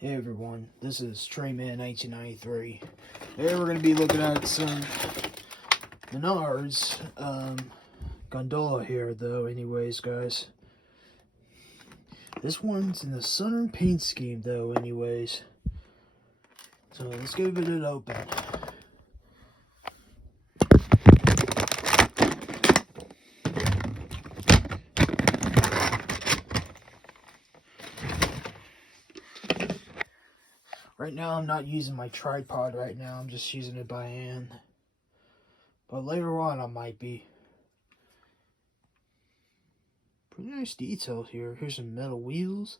Hey everyone, this is Trayman 1993. Today we're going to be looking at some menards gondola here though anyways guys. This one's in the Southern paint scheme though anyways. So let's give it an open. Right now I'm not using my tripod right now, I'm just using it by hand. But later on I might be. Pretty nice detail here. Here's some metal wheels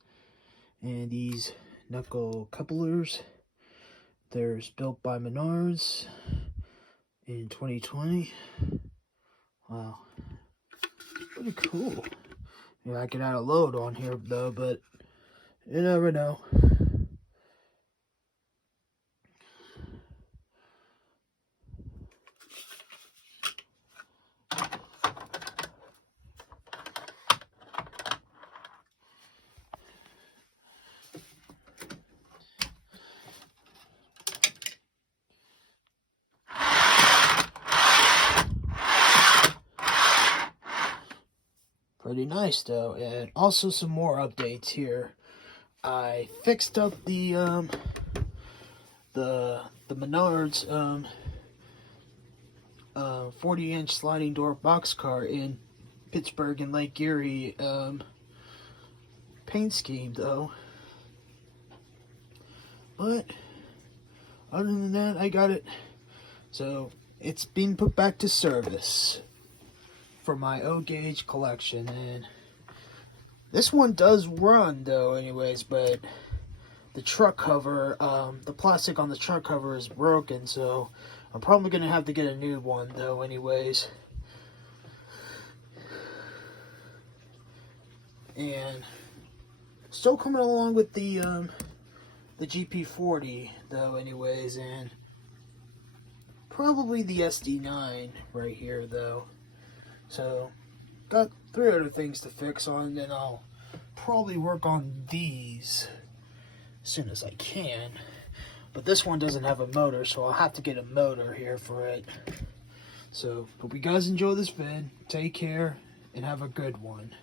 and these knuckle couplers. They're built by Menards in 2020. Wow. Pretty cool. Yeah, I could add a load on here though, but you never know. Pretty nice though, and also some more updates here. I fixed up the Menards 40-inch sliding door boxcar in Pittsburgh and Lake Erie paint scheme though. But other than that, I got it. So it's being put back to service for my O-gauge collection, and this one does run though anyways, but the truck cover, the plastic on the truck cover is broken, so I'm probably gonna have to get a new one though anyways. And still coming along with the GP40 though anyways, and probably the SD9 right here though. So, got 3 other things to fix on, and I'll probably work on these as soon as I can. But this one doesn't have a motor, so I'll have to get a motor here for it. So, hope you guys enjoy this vid. Take care, and have a good one.